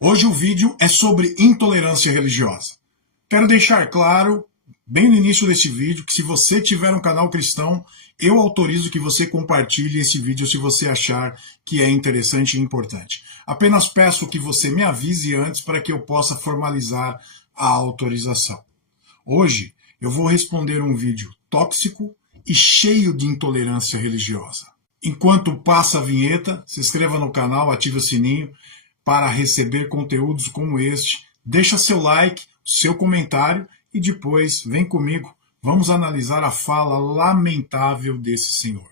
Hoje o vídeo é sobre intolerância religiosa. Quero deixar claro, bem no início desse vídeo, que se você tiver um canal cristão, eu autorizo que você compartilhe esse vídeo se você achar que é interessante e importante. Apenas peço que você me avise antes para que eu possa formalizar a autorização. Hoje eu vou responder um vídeo tóxico e cheio de intolerância religiosa. Enquanto passa a vinheta, se inscreva no canal, ative o sininho para receber conteúdos como este. Deixa seu like, seu comentário e depois vem comigo. Vamos analisar a fala lamentável desse senhor.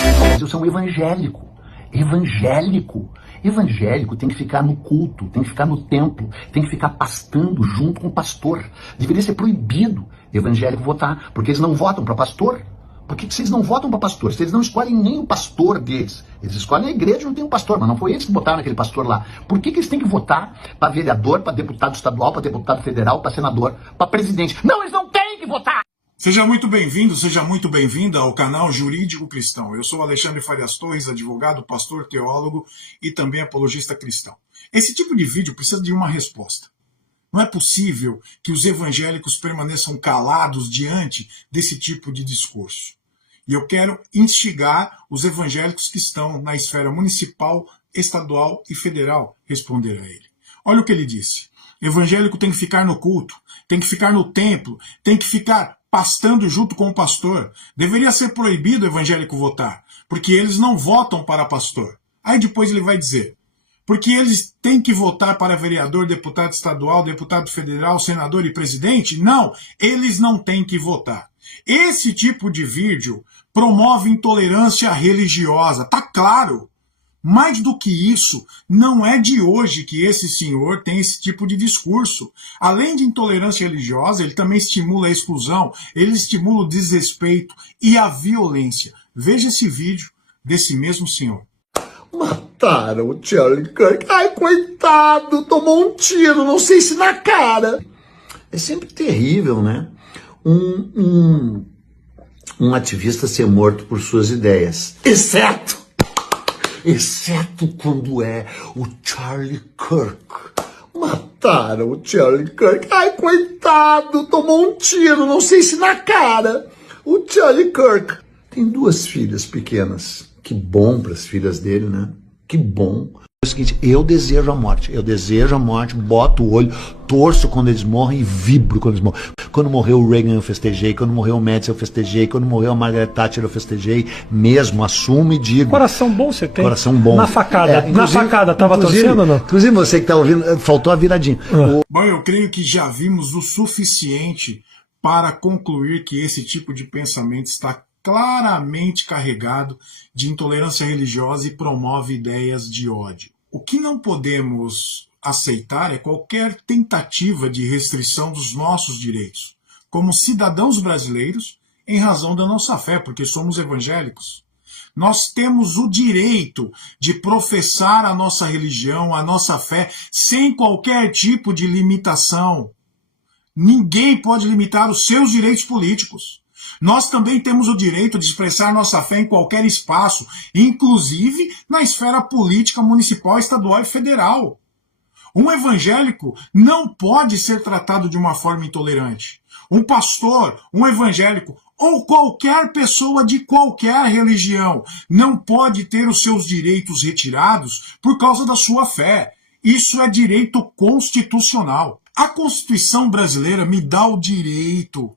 Mas eu sou um evangélico. Evangélico tem que ficar no culto, tem que ficar no templo, tem que ficar pastando junto com o pastor. Deveria ser proibido evangélico votar, porque eles não votam para pastor. Por que vocês não votam para pastor? Se eles não escolhem nem o pastor deles. Eles escolhem a igreja, não tem um pastor, mas não foi eles que votaram naquele pastor lá. Por que eles têm que votar para vereador, para deputado estadual, para deputado federal, para senador, para presidente? Não, eles não têm que votar! Seja muito bem-vindo, seja muito bem-vinda ao canal Jurídico Cristão. Eu sou Alexandre Farias Torres, advogado, pastor, teólogo e também apologista cristão. Esse tipo de vídeo precisa de uma resposta. Não é possível que os evangélicos permaneçam calados diante desse tipo de discurso. E eu quero instigar os evangélicos que estão na esfera municipal, estadual e federal responder a ele. Olha o que ele disse. Evangélico tem que ficar no culto, tem que ficar no templo, tem que ficar pastando junto com o pastor. Deveria ser proibido o evangélico votar, porque eles não votam para pastor. Aí depois ele vai dizer, porque eles têm que votar para vereador, deputado estadual, deputado federal, senador e presidente? Não, eles não têm que votar. Esse tipo de vídeo promove intolerância religiosa, tá claro. Mais do que isso, não é de hoje que esse senhor tem esse tipo de discurso. Além de intolerância religiosa, ele também estimula a exclusão, ele estimula o desrespeito e a violência. Veja esse vídeo desse mesmo senhor. Mataram o Charlie Kirk. Ai, coitado, tomou um tiro, não sei se na cara. É sempre terrível, né? Um ativista ser morto por suas ideias. Exceto quando é o Charlie Kirk. Mataram o Charlie Kirk. Ai, coitado, tomou um tiro, não sei se na cara. O Charlie Kirk tem 2 filhas pequenas. Que bom para as filhas dele, né? Que bom. É o seguinte, eu desejo a morte, boto o olho, torço quando eles morrem e vibro quando eles morrem. Quando morreu o Reagan eu festejei, quando morreu o Médici eu festejei, quando morreu a Margaret Thatcher eu festejei, mesmo, assumo e digo. Coração bom você tem? Coração bom. Na facada, tava torcendo ou não? Inclusive você que tá ouvindo, faltou a viradinha. Bom, eu creio que já vimos o suficiente para concluir que esse tipo de pensamento está claramente carregado de intolerância religiosa e promove ideias de ódio. O que não podemos aceitar é qualquer tentativa de restrição dos nossos direitos, como cidadãos brasileiros, em razão da nossa fé, porque somos evangélicos. Nós temos o direito de professar a nossa religião, a nossa fé, sem qualquer tipo de limitação. Ninguém pode limitar os seus direitos políticos. Nós também temos o direito de expressar nossa fé em qualquer espaço, inclusive na esfera política municipal, estadual e federal. Um evangélico não pode ser tratado de uma forma intolerante. Um pastor, um evangélico ou qualquer pessoa de qualquer religião não pode ter os seus direitos retirados por causa da sua fé. Isso é direito constitucional. A Constituição brasileira me dá o direito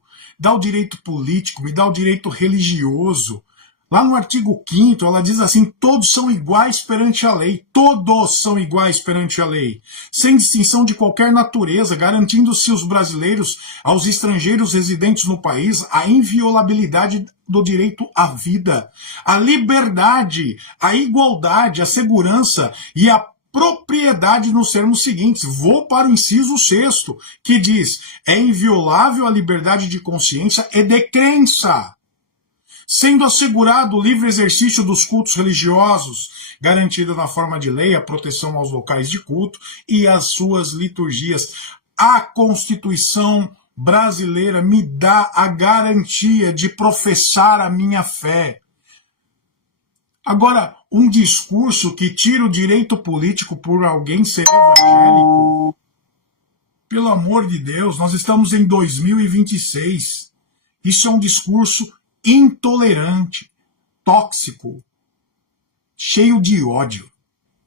político, me dá o direito religioso. Lá no artigo 5º, ela diz assim, todos são iguais perante a lei, todos são iguais perante a lei, sem distinção de qualquer natureza, garantindo-se aos brasileiros, aos estrangeiros residentes no país, a inviolabilidade do direito à vida, a liberdade, a igualdade, a segurança e a propriedade nos termos seguintes. Vou para o inciso 6º, que diz, é inviolável a liberdade de consciência e de crença, sendo assegurado o livre exercício dos cultos religiosos, garantida na forma de lei a proteção aos locais de culto e às suas liturgias. A Constituição brasileira me dá a garantia de professar a minha fé. Agora, um discurso que tira o direito político por alguém ser evangélico, pelo amor de Deus, nós estamos em 2026. Isso é um discurso intolerante, tóxico, cheio de ódio.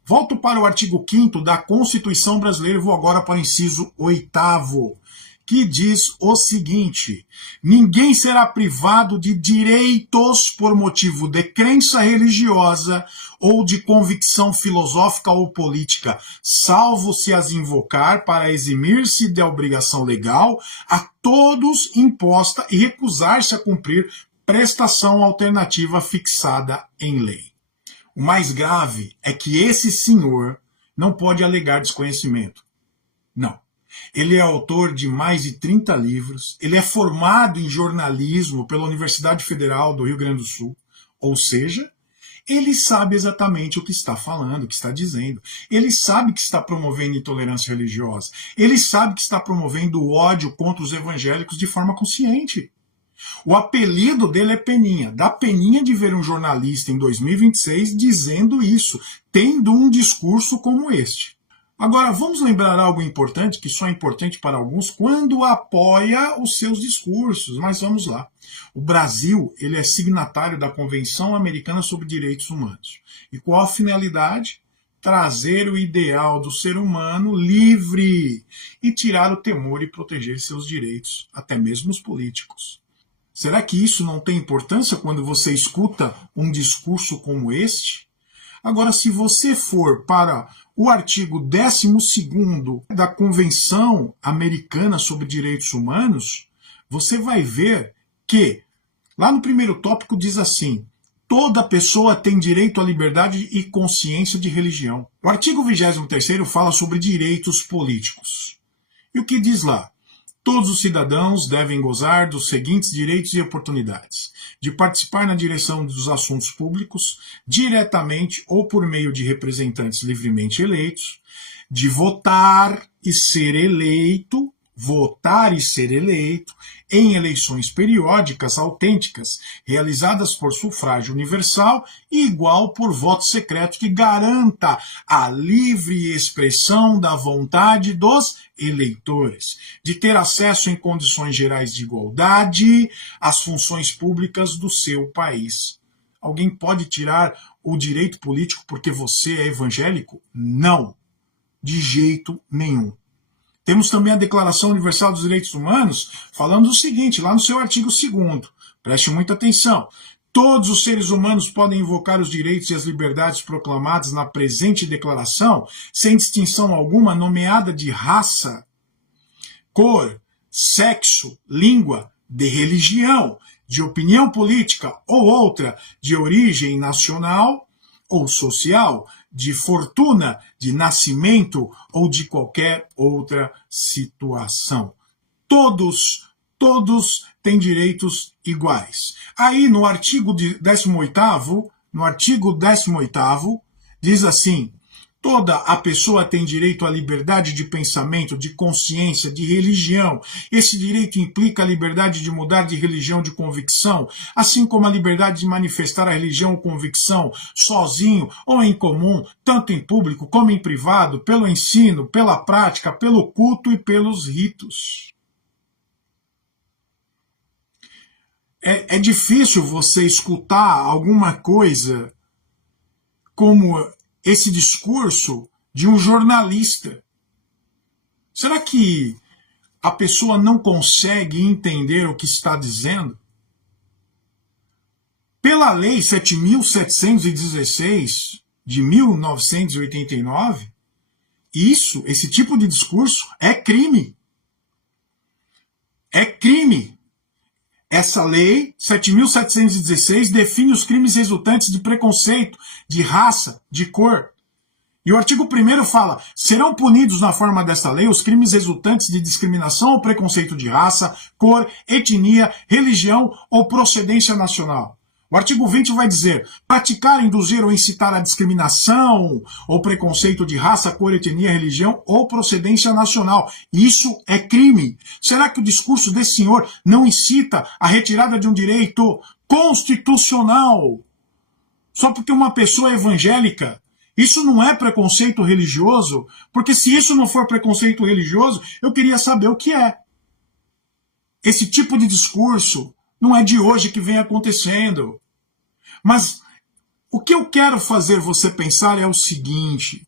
Volto para o artigo 5º da Constituição Brasileira e vou agora para o inciso 8º, que diz o seguinte: ninguém será privado de direitos por motivo de crença religiosa ou de convicção filosófica ou política, salvo se as invocar para eximir-se da obrigação legal a todos imposta e recusar-se a cumprir prestação alternativa fixada em lei. O mais grave é que esse senhor não pode alegar desconhecimento. Não. Ele é autor de mais de 30 livros, ele é formado em jornalismo pela Universidade Federal do Rio Grande do Sul, ou seja, ele sabe exatamente o que está falando, o que está dizendo. Ele sabe que está promovendo intolerância religiosa. Ele sabe que está promovendo o ódio contra os evangélicos de forma consciente. O apelido dele é Peninha. Dá peninha de ver um jornalista em 2026 dizendo isso, tendo um discurso como este. Agora, vamos lembrar algo importante, que só é importante para alguns, quando apoia os seus discursos. Mas vamos lá. O Brasil, ele é signatário da Convenção Americana sobre Direitos Humanos. E qual a finalidade? Trazer o ideal do ser humano livre e tirar o temor e proteger seus direitos, até mesmo os políticos. Será que isso não tem importância quando você escuta um discurso como este? Agora, se você for para o artigo 12º da Convenção Americana sobre Direitos Humanos, você vai ver que, lá no primeiro tópico diz assim: toda pessoa tem direito à liberdade e consciência de religião. O artigo 23º fala sobre direitos políticos. E o que diz lá? Todos os cidadãos devem gozar dos seguintes direitos e oportunidades: de participar na direção dos assuntos públicos, diretamente ou por meio de representantes livremente eleitos, de votar e ser eleito em eleições periódicas autênticas, realizadas por sufrágio universal e igual por voto secreto que garanta a livre expressão da vontade dos eleitores, de ter acesso em condições gerais de igualdade às funções públicas do seu país. Alguém pode tirar o direito político porque você é evangélico? Não, de jeito nenhum. Temos também a Declaração Universal dos Direitos Humanos falando o seguinte, lá no seu artigo 2º. Preste muita atenção. Todos os seres humanos podem invocar os direitos e as liberdades proclamados na presente declaração, sem distinção alguma nomeada de raça, cor, sexo, língua, de religião, de opinião política ou outra, de origem nacional ou social, de fortuna, de nascimento ou de qualquer outra situação. Todos têm direitos iguais. Aí no artigo 18º, diz assim: toda a pessoa tem direito à liberdade de pensamento, de consciência, de religião. Esse direito implica a liberdade de mudar de religião de convicção, assim como a liberdade de manifestar a religião ou convicção sozinho ou em comum, tanto em público como em privado, pelo ensino, pela prática, pelo culto e pelos ritos. É difícil você escutar alguma coisa como esse discurso de um jornalista. Será que a pessoa não consegue entender o que está dizendo? Pela Lei 7.716 de 1989, esse tipo de discurso é crime. É crime. Essa lei, 7.716, define os crimes resultantes de preconceito, de raça, de cor. E o artigo 1º fala: serão punidos na forma desta lei os crimes resultantes de discriminação ou preconceito de raça, cor, etnia, religião ou procedência nacional. O artigo 20 vai dizer: praticar, induzir ou incitar a discriminação ou preconceito de raça, cor, etnia, religião ou procedência nacional. Isso é crime. Será que o discurso desse senhor não incita a retirada de um direito constitucional só porque uma pessoa é evangélica. Isso não é preconceito religioso, porque se isso não for preconceito religioso, eu queria saber o que é. Esse tipo de discurso não é de hoje que vem acontecendo. Mas o que eu quero fazer você pensar é o seguinte: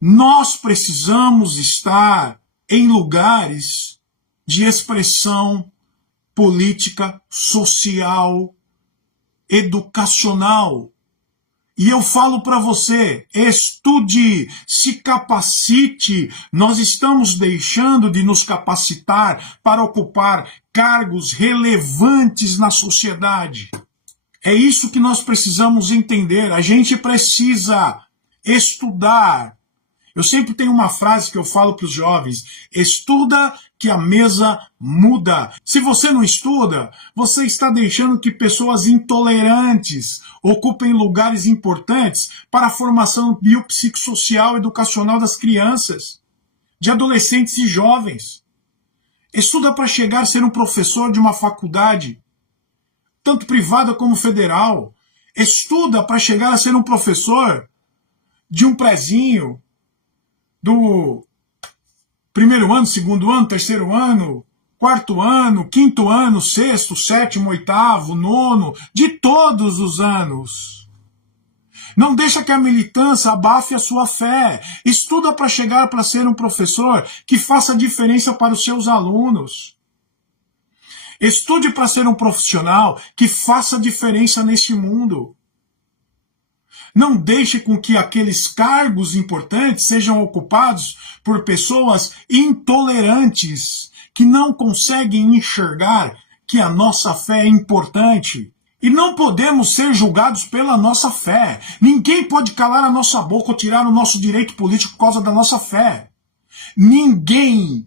nós precisamos estar em lugares de expressão política, social, educacional. E eu falo para você, estude, se capacite. Nós estamos deixando de nos capacitar para ocupar cargos relevantes na sociedade. É isso que nós precisamos entender. A gente precisa estudar. Eu sempre tenho uma frase que eu falo para os jovens: estuda que a mesa muda. Se você não estuda, você está deixando que pessoas intolerantes ocupem lugares importantes para a formação biopsicossocial e educacional das crianças, de adolescentes e jovens. Estuda para chegar a ser um professor de uma faculdade, tanto privada como federal. Estuda para chegar a ser um professor de um prezinho, do primeiro ano, segundo ano, terceiro ano, quarto ano, quinto ano, sexto, sétimo, oitavo, nono, de todos os anos. Não deixa que a militância abafe a sua fé. Estuda para chegar para ser um professor que faça diferença para os seus alunos. Estude para ser um profissional que faça diferença neste mundo. Não deixe com que aqueles cargos importantes sejam ocupados por pessoas intolerantes, que não conseguem enxergar que a nossa fé é importante. E não podemos ser julgados pela nossa fé. Ninguém pode calar a nossa boca ou tirar o nosso direito político por causa da nossa fé. Ninguém.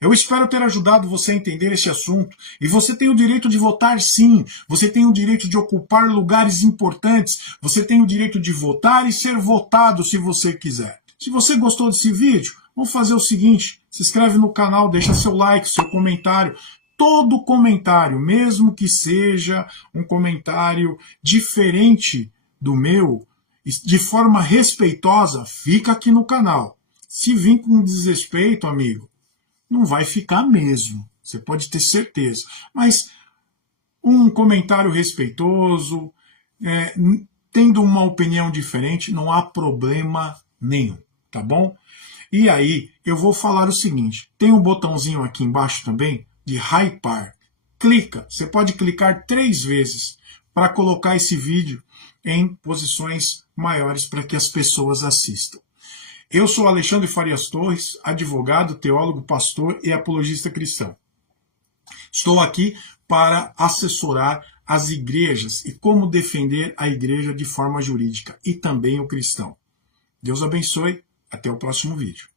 Eu espero ter ajudado você a entender esse assunto. E você tem o direito de votar, sim. Você tem o direito de ocupar lugares importantes. Você tem o direito de votar e ser votado se você quiser. Se você gostou desse vídeo, vamos fazer o seguinte: se inscreve no canal, deixa seu like, seu comentário. Todo comentário, mesmo que seja um comentário diferente do meu, de forma respeitosa, fica aqui no canal. Se vir com desrespeito, amigo, não vai ficar mesmo. Você pode ter certeza. Mas um comentário respeitoso, tendo uma opinião diferente, não há problema nenhum, tá bom? E aí, eu vou falar o seguinte: tem um botãozinho aqui embaixo também de hypar. Clica, você pode clicar 3 vezes para colocar esse vídeo em posições maiores para que as pessoas assistam. Eu sou Alexandre Farias Torres, advogado, teólogo, pastor e apologista cristão. Estou aqui para assessorar as igrejas e como defender a igreja de forma jurídica e também o cristão. Deus abençoe, até o próximo vídeo.